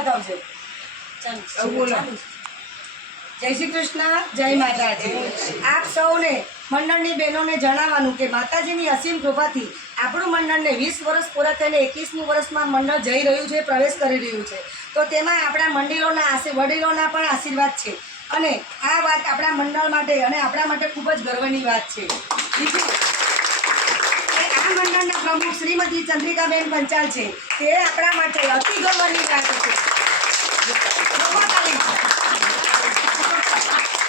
બતાવજો. બોલો. જય શ્રી કૃષ્ણ, જય માતાજી. આપ સૌને મંડળની બહેનોને જણાવવાનું કે માતાજીની અસીમ કૃપાથી આપણું મંડળને 20 વર્ષ પૂરા થઈને 21મું વર્ષમાં મંડળ જઈ રહ્યું છે, પ્રવેશ કરી રહ્યું છે. તો તેમાં આપણા વડીલોના પણ આશીર્વાદ છે અને આ વાત આપણા મંડળ માટે અને આપણા માટે ખૂબ જ ગર્વની વાત છે. બીજું કે આ મંડળના પ્રમુખ શ્રીમતી ચંદ્રિકાબેન પંચાલ છે, તે આપણા માટે અતિ ગર્વની વાત છે.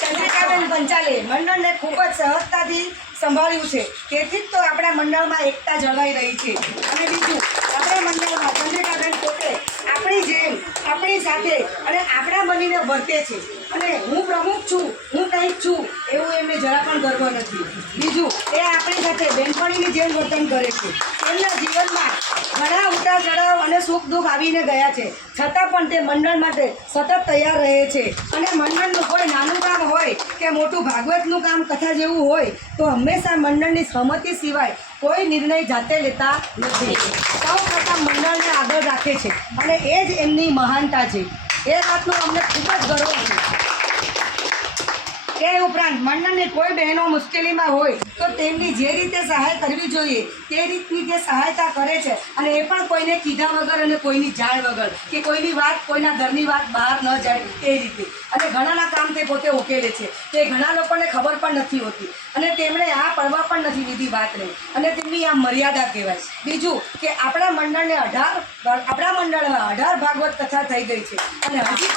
ચંદ્રિકાબેન પંચાલે મંડળને ખૂબ જ સહજતાથી સંભાળ્યું છે, તેથી જ તો આપણા મંડળમાં એકતા જળવાઈ રહી છે. અને બીજું, આપણા મંડળમાં ચંદ્રિકાબેન પોતે આપણી જેમ આપણી સાથે અને આપણા બનીને વર્તે છે અને હું પ્રમુખ છું, હું કંઈક છું એવું એમને જરા પણ ગર્વ નથી. બીજું, એ આપણી સાથે બહેનપણીની જેમ વર્તન કરે છે. તેમના જીવનમાં ઘણા ઉતાર ચઢાવ અને સુખ દુઃખ આવીને ગયા છે, છતાં પણ તે મંડળ માટે સતત તૈયાર રહે છે. અને મંડળનું કોઈ નાનું કામ હોય કે મોટું ભાગવતનું કામ કથા જેવું હોય તો હંમેશા મંડળની સહમતિ સિવાય કોઈ નિર્ણય જાતે લેતા નથી. સૌ પ્રથમ મંડળને આગળ રાખે છે અને એ જ એમની મહાનતા છે. એ વાતનો અમને ખૂબ જ ગર્વ છે. એ ઉપરાંત મંડળની કોઈ બહેનો મુશ્કેલીમાં હોય તો તેમની જે રીતે સહાય કરવી જોઈએ તે રીતની તે સહાયતા કરે છે અને એ પણ કોઈને કીધા વગર અને કોઈની જાણ વગર કે કોઈની વાત, કોઈના ઘરની વાત બહાર ન જાય એ રીતે. અને ઘણાના કામ તે પોતે ઉકેલે છે. તે ઘણા લોકોને ખબર પણ નથી હોતી અને તેમણે આ પડવા પણ નથી દીધી વાતને અને તેમની આ મર્યાદા કહેવાય. બીજું કે આપણા મંડળમાં 18 ભાગવત કથા થઈ ગઈ છે અને હજી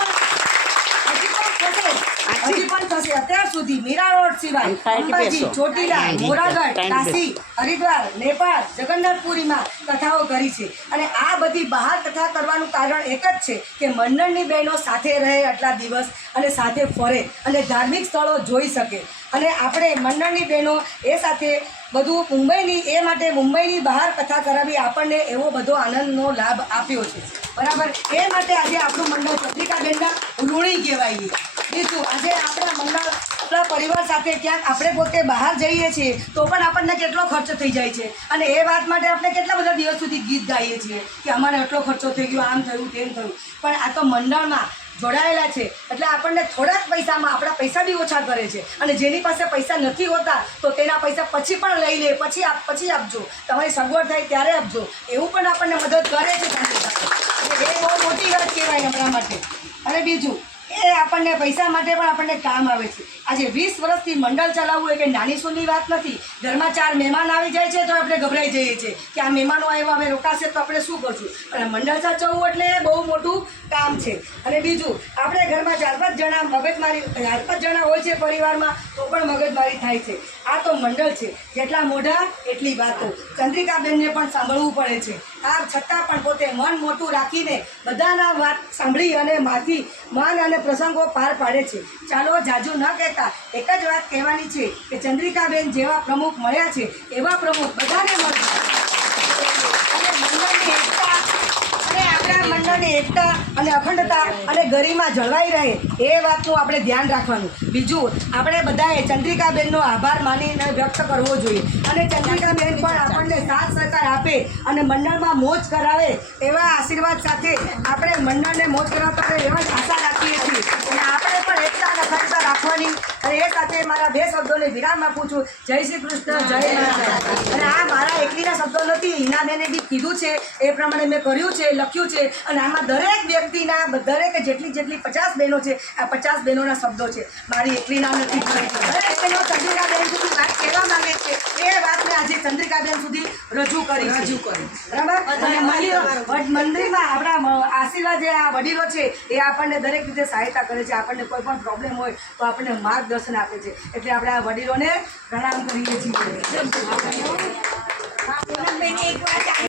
પણ થશે. અત્યાર સુધી મીરા રોડ સિવાય અંબાજી, ચોટીલા, મોરાગઢ, કાશી, હરિદ્વાર, નેપાળ, જગન્નાથપુરીમાં કથાઓ કરી છે. અને આ બધી બહાર કથા કરવાનું કારણ એક જ છે કે મંડળની બહેનો સાથે રહે આટલા દિવસ અને સાથે ફરે અને ધાર્મિક સ્થળો જોઈ શકે. અને આપણે મંડળની બહેનો એ સાથે બધું એ માટે મુંબઈની બહાર કથા કરાવી આપણને એવો બધો આનંદનો લાભ આપ્યો છે. બરાબર. એ માટે આજે આપણું મંડળ ચંદ્રિકાબેનના ઋણી કહેવાય. બીજું, આજે આપણા મંડળ આપણા પરિવાર સાથે ક્યાંક આપણે પોતે બહાર જઈએ છીએ તો પણ આપણને કેટલો ખર્ચ થઈ જાય છે અને એ વાત માટે આપણે કેટલા બધા દિવસ સુધી ગીત ગાઈએ છીએ કે અમારે એટલો ખર્ચો થઈ ગયો, આમ થયું, તેમ થયું. પણ આ તો મંડળમાં જોડાયેલા છે એટલે આપણને થોડાક પૈસામાં આપણા પૈસા બી ઓછા કરે છે અને જેની પાસે પૈસા નથી હોતા તો તેના પૈસા પછી પણ લઈ લે, પછી આપજો, તમારી સગવડ થાય ત્યારે આપજો, એવું પણ આપણને મદદ કરે છે. એ બહુ મોટી વાત કહેવાય આપણા માટે. અને બીજું, એ આપણને પૈસા માટે પણ આપણને કામ આવે છે. આજે 20 વર્ષથી મંડળ ચલાવવું એ કંઈ નાની સૂની વાત નથી. ઘરમાં 4 મહેમાન આવી જાય છે તો આપણે ગભરાઈ જઈએ છીએ કે આ મહેમાનો આવ્યા, હવે રોકાશે તો આપણે શું કરશું. અને મંડળ સાચવવું એટલે બહુ મોટું કામ છે. અને બીજું, આપણે ઘરમાં 4-5 જણા હોય છે પરિવારમાં તો પણ મગજમારી થાય છે. આ તો મંડળ છે, જેટલા મોઢા એટલી વાતો. ચંદ્રિકાબેનને પણ સાંભળવું પડે છે. આ છતાં પણ પોતે મન મોટું રાખીને બધાના વાત સાંભળી અને માન અને પ્રસંગો પાર પાડે છે. ચાલો જાજુ ન કહેતા એક જ વાત કહેવાની છે કે ચંદ્રિકાબેન જેવા પ્રમુખ મળ્યા છે એવા પ્રમુખ બધાને મળશે અને આપણા મંડળની એકતા અને અખંડતા અને ગરિમા જળવાઈ રહે એ વાતનું આપણે ધ્યાન રાખવાનું. બીજું, આપણે બધાએ ચંદ્રિકાબેનનો આભાર માનીને વ્યક્ત કરવો જોઈએ અને ચંદ્રિકાબેન પણ આપણને સાથ સહકાર આપે અને મંડળમાં મોજ કરાવે એવા આશીર્વાદ સાથે આપણે મંડળને મોજ કરાવતા રહે એવા જ આશા રાખીએ છીએ. અને આપણે પણ એકતા અને અખંડતા રાખવાની. અને એ સાથે મારા 2 શબ્દોને વિરામ આપું છું. જય શ્રી કૃષ્ણ, જય માતાજી. અને આ મારા એકલીના શબ્દો નથી, હિનાબેને બી કીધું છે એ પ્રમાણે મેં કર્યું છે, લખ્યું છે. અને આમાં દરેક વ્યક્તિના જેટલી 50 બહેનો છે, આ 50 બહેનોના શબ્દો છે, મારી એકલીના નથી. દરેક બહેનો ચંદ્રિકાબેન સુધી વાત કહેવા માંગે છે એ વાતને આજે ચંદ્રિકાબેન સુધી રજૂ કરી. બરાબર. અને મંદિરમાં આપણા આશીર્વાદ જે આ વડીલો છે એ આપણને દરેક રીતે સહાયતા કરે છે. આપણને કોઈ પણ પ્રોબ્લેમ હોય તો આપણને માર્ગદર્શન આપે છે. એટલે આપણે આ વડીલોને પ્રણામ કરીએ છીએ.